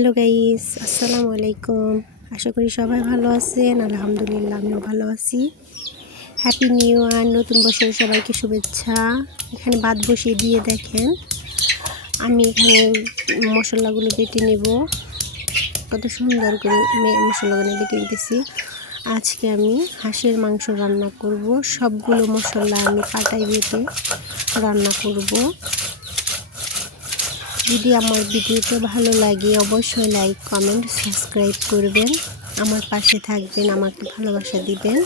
Hello guys, আসসালামু আলাইকুম। আশা করি সবাই ভালো আছেন, আলহামদুলিল্লাহ আমিও ভালো আছি। হ্যাপি নিউ ইয়ার নতুন বছরের সবাইকে শুভেচ্ছা। এখানে বাদ বসিয়ে দিয়ে দেখেন, আমি এখানে মশলাগুলো বেটে নেব। কত সুন্দর করে মশলাগুলো বেটে নিতেছি। আজকে আমি হাঁসের মাংস রান্না করব। সবগুলো মশলা আমি পাটায় বেটে রান্না করব। যদি আমার ভিডিওটা ভালো লাগে, অবশ্যই লাইক কমেন্ট সাবস্ক্রাইব করবেন। আমার পাশে থাকবেন, আমাকে ভালোবাসা দিবেন।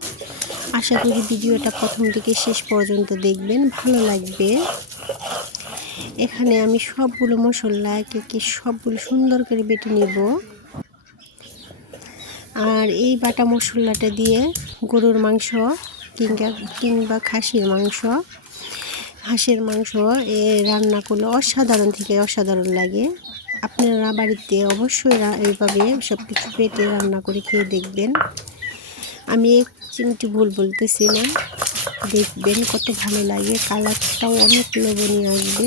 আশা করি ভিডিওটা প্রথম থেকে শেষ পর্যন্ত দেখবেন, ভালো লাগবে। এখানে আমি সবগুলো মশলা, একে একে সবগুলো সুন্দর করে বেটে নেব। আর এই বাটা মশলাটা দিয়ে গরুর মাংস কিংবা কিংবা খাসির মাংস হাঁসের মাংস, এ রান্না করলে অসাধারণ থেকে অসাধারণ লাগে। আপনারা বাড়িতে অবশ্যই এইভাবে সব কিছু পেটে রান্না করে খেয়ে দেখবেন। আমি এক চিমটি ভুল বলতেছি না। দেখবেন কত ভালো লাগে, কালারটাও অনেক লোভনীয় আসবে।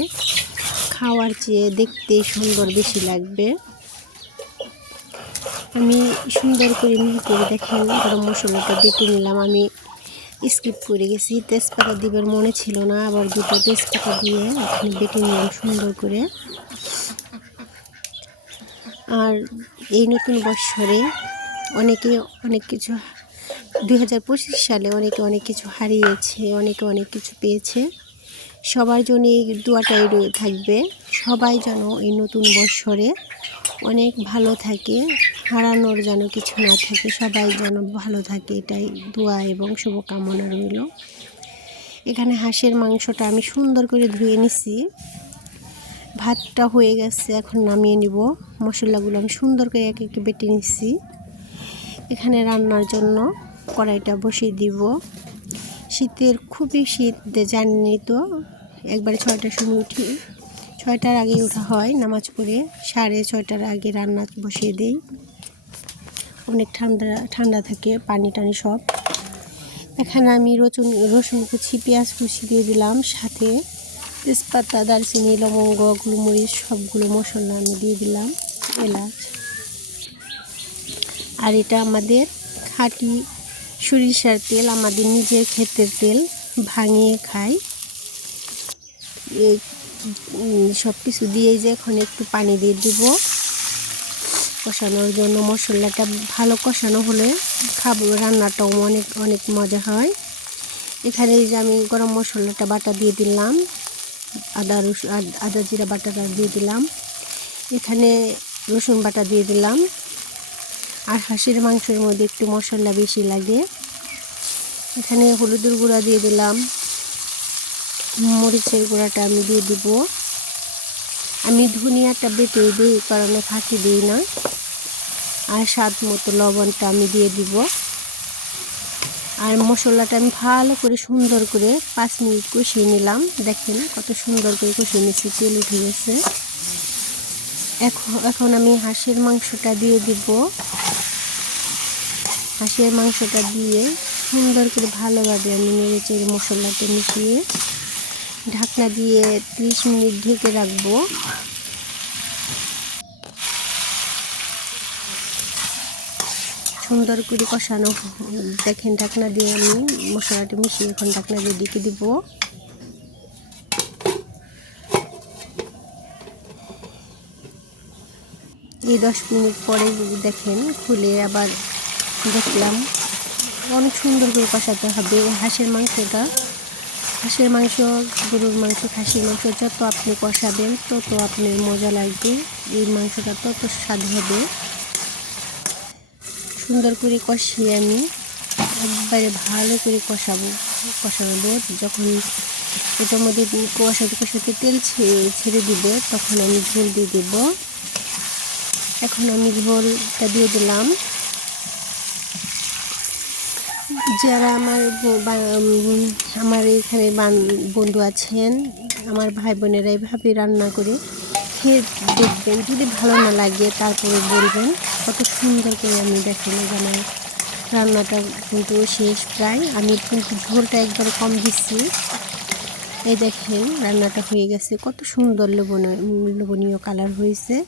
খাওয়ার চেয়ে দেখতে সুন্দর বেশি লাগবে। আমি সুন্দর করে মিহি করে দেখেন, গরম মশলাটা বেটে নিলাম আমি। স্কিপ করে গেছি। তেজপাতা দিবার মনে ছিল না, আবার দুটো তেজপাতা দিয়ে এখানে বেটে নিলাম সুন্দর করে। আর এই নতুন বৎসরে অনেকে অনেক কিছু, দুই হাজার পঁচিশ সালে অনেকে অনেক কিছু হারিয়েছে, অনেকে অনেক কিছু পেয়েছে। সবার জন্য এই দোয়াটাই রয়ে থাকবে। সবাই যেন এই নতুন বৎসরে অনেক ভালো থাকে, হারানোর যেন কিছু না থাকে, সবাই যেন ভালো থাকে, এটাই দোয়া এবং শুভকামনা রইল। এখানে হাঁসের মাংসটা আমি সুন্দর করে ধুয়ে নিছি। ভাতটা হয়ে গেছে, এখন নামিয়ে নিব। মশলাগুলো আমি সুন্দর করে একে একে বেটে নিচ্ছি এখানে রান্নার জন্য কড়াইটা বসিয়ে দিব। শীতের খুবই শীত জানি তো। একবারে ছয়টার সময় উঠি। ছয়টার আগে ওঠা হয় নামাজ পড়ে। সাড়ে ছয়টার আগে রান্না বসিয়ে দিই। অনেক ঠান্ডা ঠান্ডা থাকে, পানি টানি সব। এখানে আমি রসুন রসুন কুচি, পেঁয়াজ কুচি দিয়ে দিলাম। সাথে তেজপাতা, দারচিনি, লবঙ্গ, গোলমরিচ সবগুলো মশলা আমি দিয়ে দিলাম। এলাচ। আর এটা আমাদের খাঁটি সরিষার তেল, আমাদের নিজের ক্ষেতের তেল ভাঙিয়ে এই সব কিছু দিয়ে যে এখন একটু পানি দিয়ে দিব। কষানোর জন্য মশলাটা ভালো কষানো হলে খাব, রান্নাটাও অনেক অনেক মজা হয়। এখানে যে আমি গরম মশলাটা বাটা দিয়ে দিলাম, আদা রসুন আদা জিরা বাটাটা দিয়ে দিলাম। এখানে রসুন বাটা দিয়ে দিলাম। আর হাঁসের মাংসের মধ্যে একটু মশলা বেশি লাগে। এখানে হলুদের গুঁড়া দিয়ে দিলাম। মরিচের গুঁড়াটা আমি দিয়ে দিব। আমি ধনিয়াটা বেটে দিই কারণে ফাঁকি দিই না। আর স্বাদ মতো লবণটা আমি দিয়ে দিব। আর মশলাটা আমি ভালো করে সুন্দর করে পাঁচ মিনিট কষিয়ে নিলাম। দেখেন কত সুন্দর করে কষিয়ে নিচ্ছি তেল উঠে গেছে। এখন এখন আমি হাঁসের মাংসটা দিয়ে দিব। হাঁসের মাংসটা দিয়ে সুন্দর করে ভালোভাবে আমি নেড়ে মশলাটা মিশিয়ে ঢাকনা দিয়ে ত্রিশ মিনিট ঢেকে রাখব। সুন্দর করে কষানো দেখেন ঢাকনা দিয়ে আমি মশলাটা মিশিয়ে এখন ঢাকনা দিয়ে ঢেকে দিব। এই দশ মিনিট পরে দেখেন খুলে আবার দেখলাম। অনেক সুন্দর করে কষাতে হবে হাঁসের মাংসটা। হাঁসের মাংস, গরুর মাংস, খাসির মাংস যত আপনি কষাবেন, তত আপনার মজা লাগবে। এই মাংসটা তত স্বাদ হবে। সুন্দর করে কষিয়ে আমি একবারে ভালো করে কষাবো কষাবো। যখন এটার মধ্যে কষাতে কষাতে তেল ছেড়ে দিবে, তখন আমি ঝোল দিয়ে দেব। এখন আমি ঝোলটা দিয়ে দিলাম। যারা আমার আমার এখানে বান- বন্ধু আছেন, আমার ভাই বোনেরা এভাবে রান্না করে খেয়ে দেখবেন। যদি ভালো না লাগে তারপরে বলবেন, কত সুন্দর করে আমি দেখেন আমার রান্নাটা কিন্তু শেষ প্রায়। আমি কিন্তু ঝোলটা একবার কম দিচ্ছি এই দেখেন রান্নাটা হয়ে গেছে। কত সুন্দর লোভনীয় লোভনীয় কালার হয়েছে।